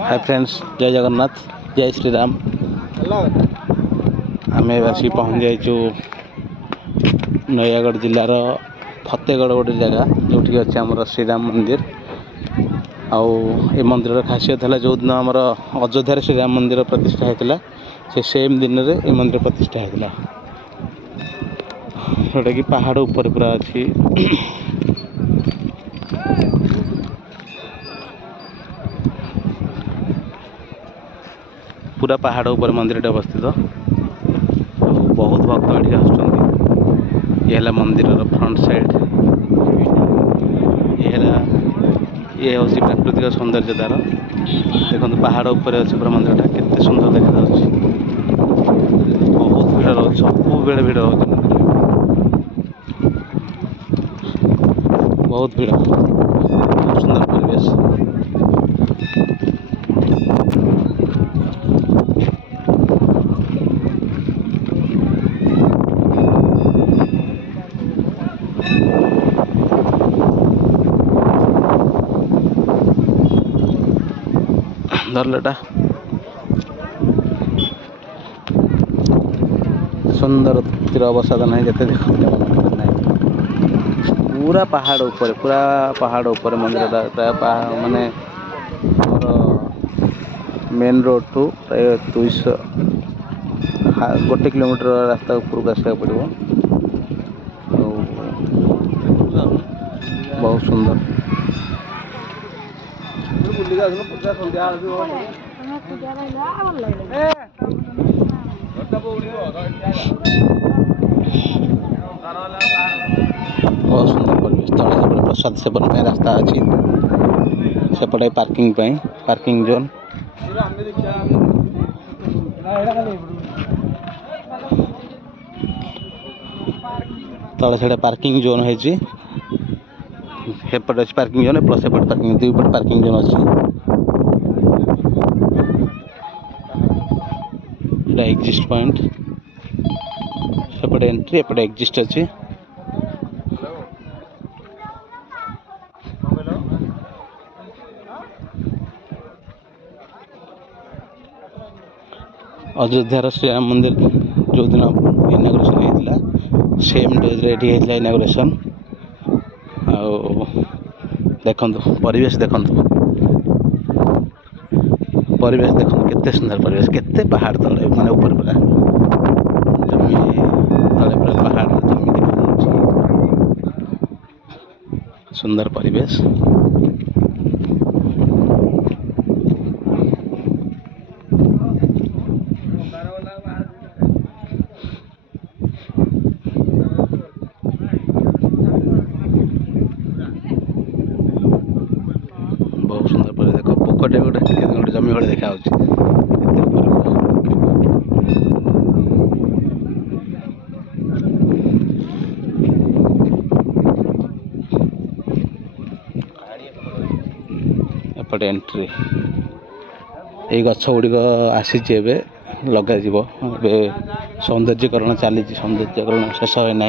Hi friends, जय जगन्नाथ, जय श्री राम। आम आसी पहुँच जाइचु नयागढ़ जिलार फतेगढ़ गोटे जगह जो अच्छे आमर श्रीराम मंदिर। आउ ए मंदिर खासियत है जो दिन आमर अयोध्या श्रीराम मंदिर प्रतिष्ठा होता से सेम दिन में ये मंदिर प्रतिष्ठा होता जोटा कि पहाड़ ऊपर पूरा अच्छी। पूरा पहाड़ ऊपर मंदिर अवस्थित। बहुत भक्त ये आसुँच। ये मंदिर फ्रंट साइड ये हूँ प्राकृतिक सौंदर्य तार। देखो पहाड़ उपर अच्छे पूरा मंदिर केते सुंदर देखा। बहुत भीड़ रोच, सब बेले भीड़ रोच मंदिर, बहुत भीड़, बहुत सुंदर परिवेश। धरलेटा सुंदर तीर अवसाद नहीं जते देख पूरा पहाड़ ऊपर मंदिर माने मेन रोड टू प्राय 200 1 किलोमीटर रास्ता ऊपर को आसवा पड़ो। बहुत सुंदर बहुत सुंदर परिवेश। तले सेपटे प्रसाद सेवन में रास्ता अच्छी, सेपटे पार्किंग जोन। तले से पार्किंग जोन है, सेपटे पार्किंग जोन प्लस सेपटे पार्किंग दुई पट पार्किंग जोन अच्छी। एग्जिस्ट पॉइंट सेपटे एंट्री एपटे एग्जिस्ट अच्छी। अयोध्यार श्रीराम मंदिर जो दिन इनाग्रेशन होता सेम डेज ये इनाग्रेशन। देखो परिवेश, देखो केते सुंदर परिवेश, केते पहाड़ तले माने ऊपर पूरा जमी तले पूरा पहाड़ जमी देखा सुंदर परिवेश। बहुत सुंदर पर देख पोखटे गोटे जमी भाई देखा एपटे एंट्री ये गछ गुड़िक आसी लग सौंदर्यकरण चली। सौंदर्यकरण शेष है ना,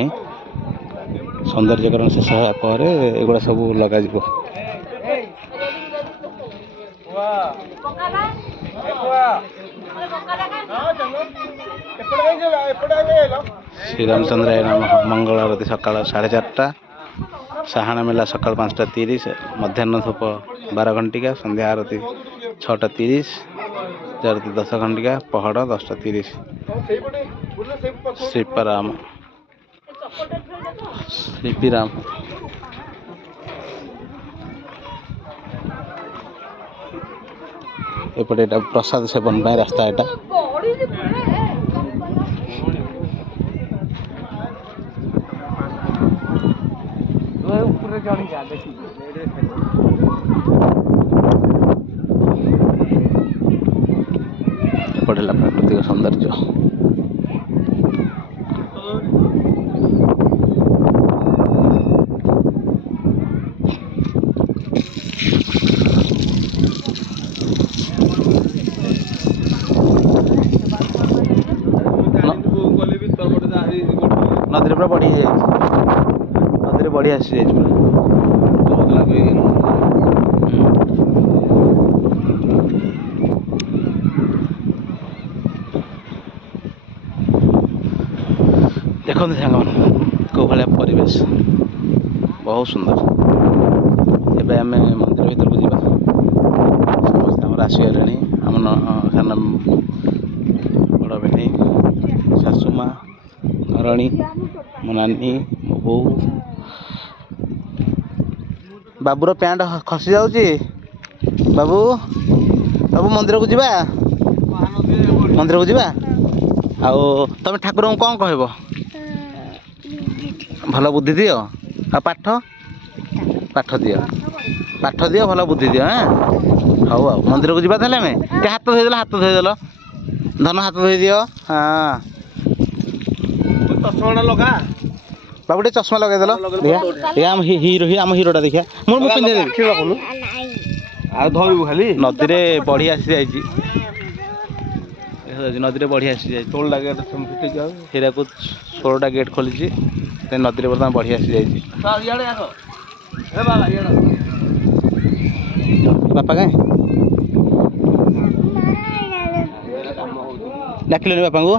सौंदर्यकरण शेष होगापर एगुड़ा सब लग श्री रामचंद्र नाम मंगल आरती सकाल 4:30, साहाना मेला सकाल 5:30, मध्याह्न धूप 12 घंटिका, संध्या आरती 6:30, आरती 10 घंटिका, पहड़ 10:30। श्रीपीराम एपटे प्रसाद सेवन रास्ता एटा। एपटे प्राकृतिक सौंदर्य। नदी पूरा बढ़ी जाए, नदी बढ़ी आसी जाए बहुत लाभ। ଦେଖନ୍ତୁ ସାଙ୍ଗମାନେ କେଉଁ ଭଳିଆ ପରିବେଶ ବହୁତ ସୁନ୍ଦର। ଏବେ ଆମେ ମନ୍ଦିର ଭିତରକୁ ଯିବା। ସମସ୍ତେ ଆମର ଆସିଗଲେଣି। ଆମ ସାନ ବଡ଼ ଭିଣେଇ, ଶାଶୁମା, ଘରଣୀ, ମୋ ନାନୀ, ମୋ ବୋଉ। ବାବୁର ପ୍ୟାଣ୍ଟ ଖସି ଯାଉଛି। ବାବୁ ବାବୁ ମନ୍ଦିରକୁ ଯିବା, ମନ୍ଦିରକୁ ଯିବା। ଆଉ ତମେ ଠାକୁରଙ୍କୁ କ'ଣ କହିବ? ଭଲ ବୁଦ୍ଧି ଦିଅ। ଆଉ ପାଠ ପାଠ ଦିଅ, ପାଠ ଦିଅ, ଭଲ ବୁଦ୍ଧି ଦିଅ। ହଉ ଆଉ ମନ୍ଦିରକୁ ଯିବା ତାହେଲେ ଆମେ। ଟିକେ ହାତ ଧୋଇଦେଲ, ହାତ ଧୋଇଦେଲ, ଧନ ହାତ ଧୋଇଦିଅ। ହଁ ଚଷମାଟା ଲଗା ବାବୁ, ଟିକେ ଚଷମା ଲଗେଇଦେଲ। ଦେଖିଆ ଆମ ହିରୋଟା ଦେଖିଆ। ମୁଁ ପିନ୍ଧେଇଦେବି। ଆଉ ଧରିବୁ ଖାଲି। ନଦୀରେ ବଢ଼ି ଆସିଯାଇଛି। ନଦୀରେ ବଢ଼ି ଆସିଯାଇଛି। 16ଟା ଗେଟ୍ ଫିଟେଇଛି ଆଉ। ହୀରାକୁଦ 16ଟା ଗେଟ୍ ଖୋଲିଛି। ନଦୀରେ ବର୍ତ୍ତମାନ ବଢ଼ି ଆସିଯାଇଛି। ବାପା କାଇଁ ଡାକିଲେଣି ବାପାଙ୍କୁ?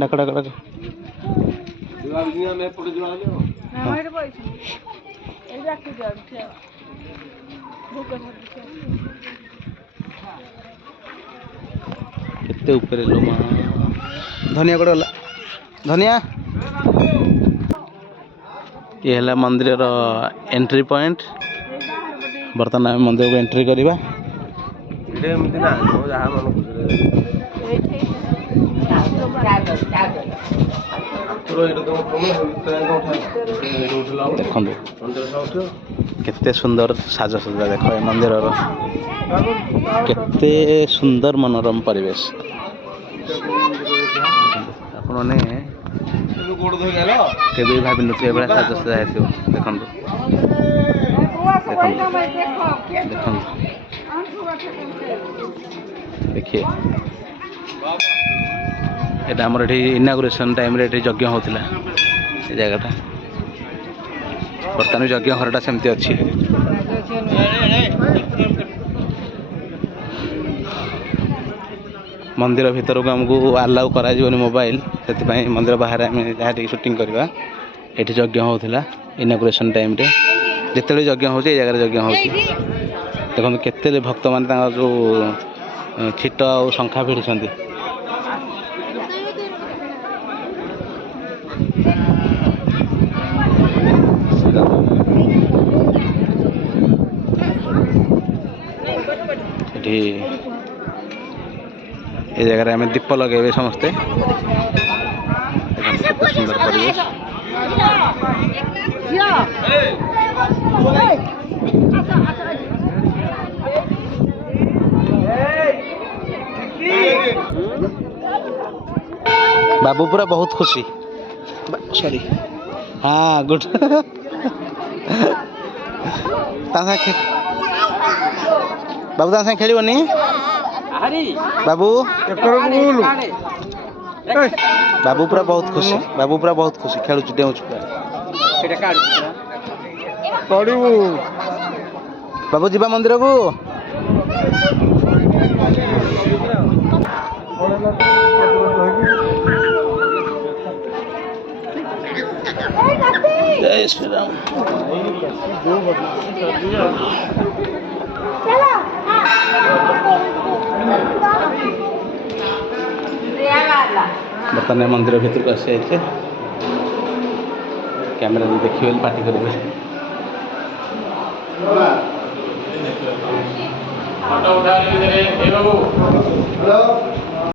ଡାକ ଡାକ ଡାକ। କେତେ ଉପରେ ଲୋ ମା। ଧନିଆ କୁଆଡ଼େ ଗଲା? ଧନିଆ। ଇଏ ହେଲା ମନ୍ଦିରର ଏଣ୍ଟ୍ରି ପଏଣ୍ଟ। ବର୍ତ୍ତମାନ ଆମେ ମନ୍ଦିରକୁ ଏଣ୍ଟ୍ରି କରିବା। ଏମିତି ନା ଯାହା ମନ ଦେଖନ୍ତୁ କେତେ ସୁନ୍ଦର ସାଜସଜ୍ଜା। ଦେଖ ଏ ମନ୍ଦିରର କେତେ ସୁନ୍ଦର ମନୋରମ ପରିବେଶ। ଆପଣମାନେ କେବେ ବି ଭାବିନଥିବେ ଏଭଳିଆ ସାଜସଜ୍ଜା ହେଇଥିବ। ଦେଖନ୍ତୁ ଦେଖନ୍ତୁ ଦେଖନ୍ତୁ ଦେଖିଏ। ଏଇଟା ଆମର ଏଠି ଇନାଗୁରେସନ୍ ଟାଇମ୍ରେ ଏଠି ଯଜ୍ଞ ହେଉଥିଲା। ଏ ଜାଗାଟା ବର୍ତ୍ତମାନ ଯଜ୍ଞ ଘରଟା ସେମିତି ଅଛି। ମନ୍ଦିର ଭିତରକୁ ଆମକୁ ଆଲାଉ କରାଯିବନି ମୋବାଇଲ, ସେଥିପାଇଁ ମନ୍ଦିର ବାହାରେ ଆମେ ଯାହା ଟିକେ ସୁଟିଂ କରିବା। ଏଠି ଯଜ୍ଞ ହେଉଥିଲା ଇନାଗୁରେସନ୍ ଟାଇମ୍ରେ। ଯେତେବେଳେ ଯଜ୍ଞ ହେଉଛି ଏଇ ଜାଗାରେ ଯଜ୍ଞ ହେଉଛି। ଦେଖନ୍ତୁ କେତେ ଭକ୍ତମାନେ ତାଙ୍କର ଯେଉଁ ଛିଟ ଆଉ ଶଙ୍ଖା ଭିଡ଼ିଛନ୍ତି। ଏଠି ଏ ଜାଗାରେ ଆମେ ଦୀପ ଲଗାଇବେ ସମସ୍ତେ। ଦେଖନ୍ତୁ କେତେ ସୁନ୍ଦର ପରିବେଶ। ବାବୁ ପୁରା ବହୁତ ଖୁସି। ସରି ହଁ ଗୁଡ୍। ତା ସାଙ୍ଗେ ବାବୁ ତା ସାଙ୍ଗେ ଖେଳିବନି? ବାବୁ ବାବୁ ପୁରା ବହୁତ ଖୁସି। ବାବୁ ପୁରା ବହୁତ ଖୁସି। ଖେଳୁଛି, ଡେଉଁଛୁ ପୁରା। ବାବୁ ଯିବା ମନ୍ଦିରକୁ। ଜୟ ଶ୍ରୀରାମ। ବର୍ତ୍ତମାନ ମନ୍ଦିର ଭିତରକୁ ଆସିଯାଇଛି। କ୍ୟାମେରା ଯଦି ଦେଖିବେ ପାଟି କରିବେ। ଫଟୋ ଉଠାଇଲେ